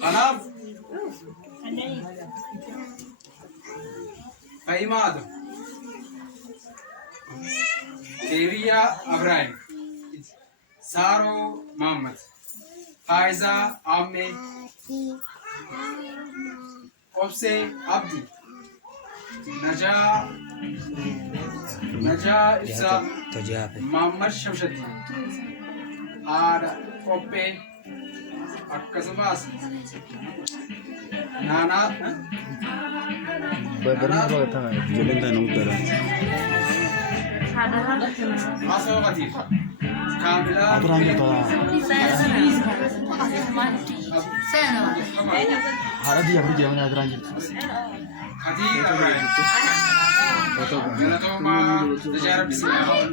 Kanaaf Fahimaad Keriya Ibrahim Saro Muhammad Faiza Amme Obse Abdi Naja Ibsa Muhammad Shamshadi Ada Oppe Akkasumas Nana Aso Latif Kamila Hadi Ibrahim Galatoma Dajara Bismillah